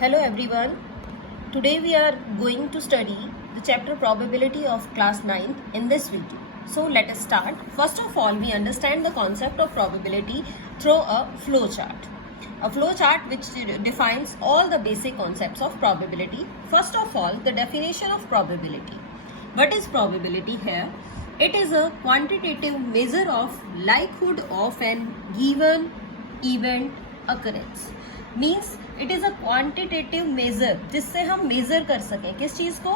Hello everyone. Today we are going to study the chapter probability of class 9 in this video. So let us start. First of all, we understand the concept of probability through a flow chart. A flow chart which defines all the basic concepts of probability. First of all, the definition of probability. What is probability here? It is a quantitative measure of likelihood of an given event occurrence. Means it is a quantitative measure जिससे हम measure कर सकें किस चीज को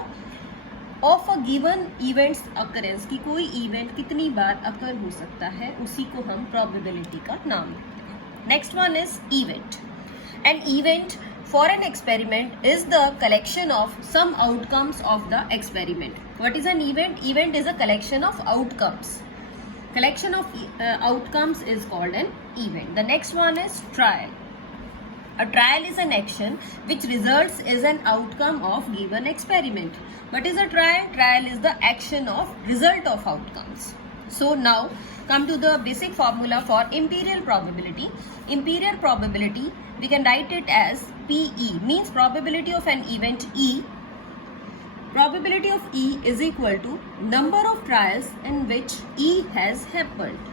of a given events occurrence की कोई event कितनी बार अकर हो सकता है उसी को हम प्रोबेबिलिटी का नाम देते हैं. Next one is event. An event for an experiment is the collection of some outcomes of the experiment. What is an event? Event is a collection of outcomes. Collection of outcomes is called an event. The next one is trial. A trial is an action which results is an outcome of given experiment. What is a trial? Trial is the action of result of outcomes. So now come to the basic formula for imperial probability. Imperial probability we can write it as PE, means probability of an event E. Probability of E is equal to number of trials in which E has happened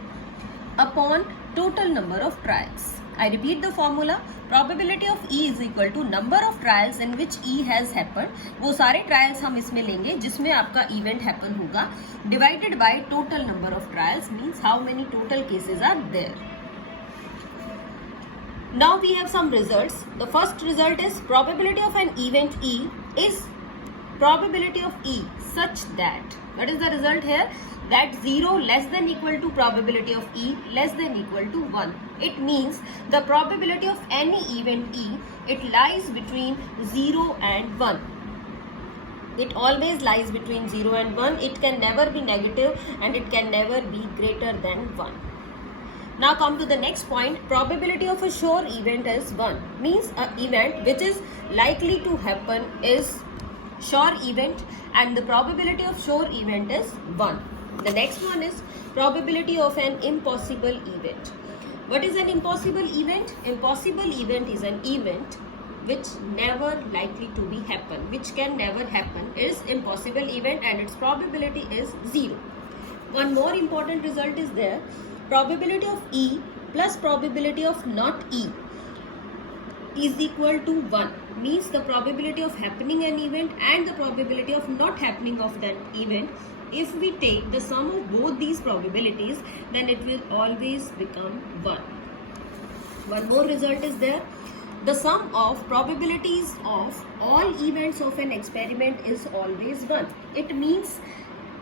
upon total number of trials. I repeat the formula. Probability of E is equal to number of trials in which E has happened. वो सारे trials हम इसमें लेंगे जिसमें आपका event happen होगा divided by total number of trials, means how many total cases are there. Now we have some results. The first result is probability of an event E is probability of E such that, what is the result here? That 0 less than equal to probability of E less than equal to 1. It means the probability of any event E, it lies between 0 and 1. It always lies between 0 and 1. It can never be negative and it can never be greater than 1. Now come to the next point. Probability of a sure event is 1. Means an event which is likely to happen is sure event and the probability of sure event is 1. The next one is probability of an impossible event. What is an impossible event? Impossible event is an event which never likely to be happen, which can never happen, is impossible event and its probability is 0. One more important result is there. Probability of E plus probability of not E is equal to 1, means the probability of happening an event and the probability of not happening of that event, if we take the sum of both these probabilities, then it will always become 1. One more result is there. The sum of probabilities of all events of an experiment is always 1. It means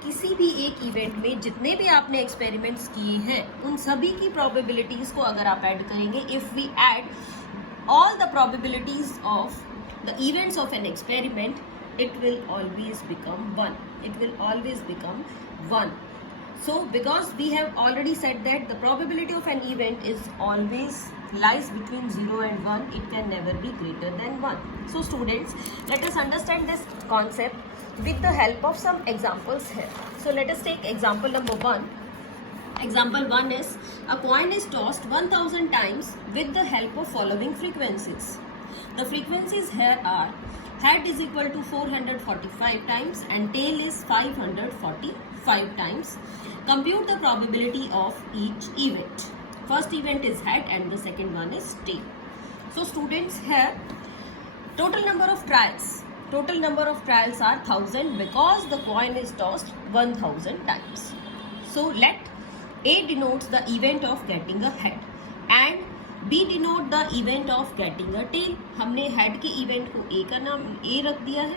किसी भी एक event में जितने भी आपने experiments किए हैं उन सभी की प्रोबेबिलिटीज को अगर आप ऐड करेंगे, if we add all the probabilities of the events of an experiment, it will always become 1. It will always become 1. So because we have already said that the probability of an event is always lies between 0 and 1, it can never be greater than 1. So students, let us understand this concept with the help of some examples here. So let us take example number 1. Example 1 is a coin is tossed 1000 times with the help of following frequencies. The frequencies here are head is equal to 445 times and tail is 545 times. Compute the probability of each event. First event is head and the second one is tail. So students, here total number of trials. Total number of trials are 1000 because the coin is tossed 1000 times. So let A denotes the event of getting a head and B denote the event of getting a tail. हमने head के event को A का नाम A रख दिया है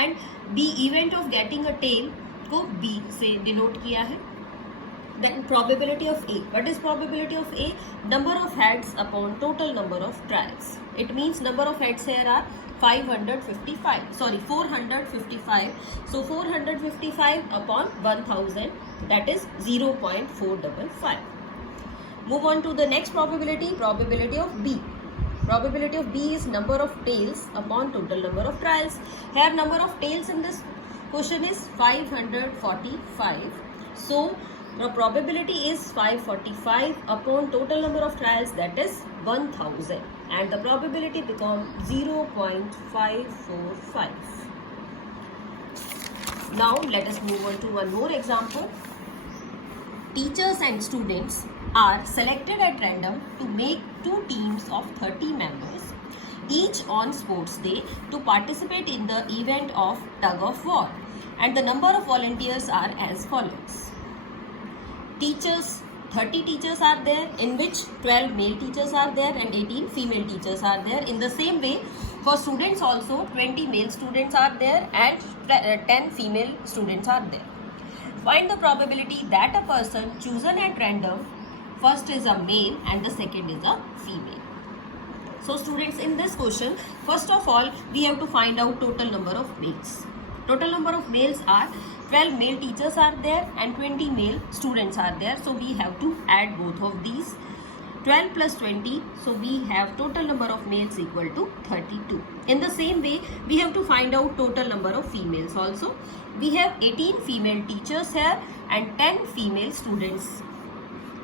and B event of getting a tail को B से denote किया है. Then probability of A. What is probability of A? Number of heads upon total number of trials. It means number of heads here are 455. So 455 upon 1000, that is 0.455. Move on to the next probability. Probability of B. Probability of B is number of tails upon total number of trials. Here number of tails in this question is 545. So the probability is 545 upon total number of trials, that is 1000. and the probability becomes 0.545. Now let us move on to one more example. Teachers and students are selected at random to make 2 teams of 30 members, each on sports day, to participate in the event of tug of war, and the number of volunteers are as follows. Teachers, 30 teachers are there, in which 12 male teachers are there and 18 female teachers are there. In the same way, for students also 20 male students are there and 10 female students are there. Find the probability that a person chosen at random, first is a male and the second is a female. So students, in this question, first of all, we have to find out total number of males. Total number of males are 12 male teachers are there and 20 male students are there. So we have to add both of these. 12 plus 20, so we have total number of males equal to 32. In the same way, we have to find out total number of females also. We have 18 female teachers here and 10 female students.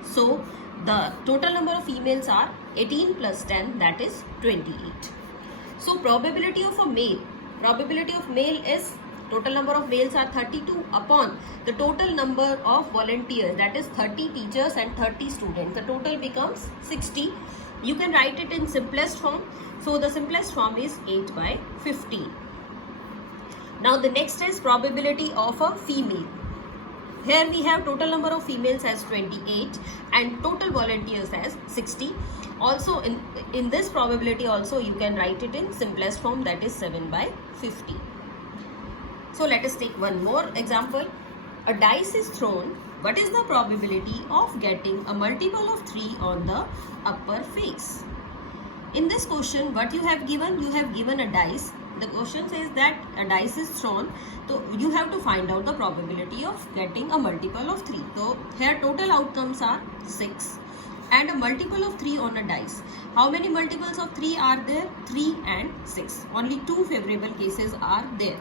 So the total number of females are 18 plus 10, that is 28. So probability of male is total number of males are 32 upon the total number of volunteers, that is 30 teachers and 30 students. The total becomes 60. You can write it in simplest form. So the simplest form is 8 by 15. Now the next is probability of a female. Here we have total number of females as 28 and total volunteers as 60. Also in this probability also you can write it in simplest form, that is 7 by 50. So let us take one more example. A dice is thrown. What is the probability of getting a multiple of 3 on the upper face? In this question, what you have given a dice. The question says that a dice is thrown. So you have to find out the probability of getting a multiple of 3. So here total outcomes are 6 and a multiple of 3 on a dice. How many multiples of 3 are there? 3 and 6. Only 2 favorable cases are there.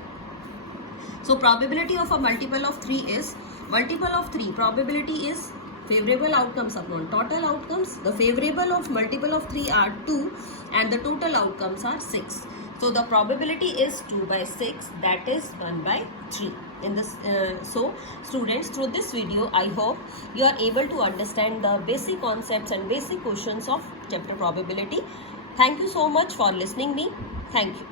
So probability of a multiple of 3 is, probability is favorable outcomes upon total outcomes. The favorable of multiple of 3 are 2 and the total outcomes are 6. So the probability is 2 by 6, that is 1 by 3. In this, so students, through this video, I hope you are able to understand the basic concepts and basic questions of chapter probability. Thank you so much for listening me. Thank you.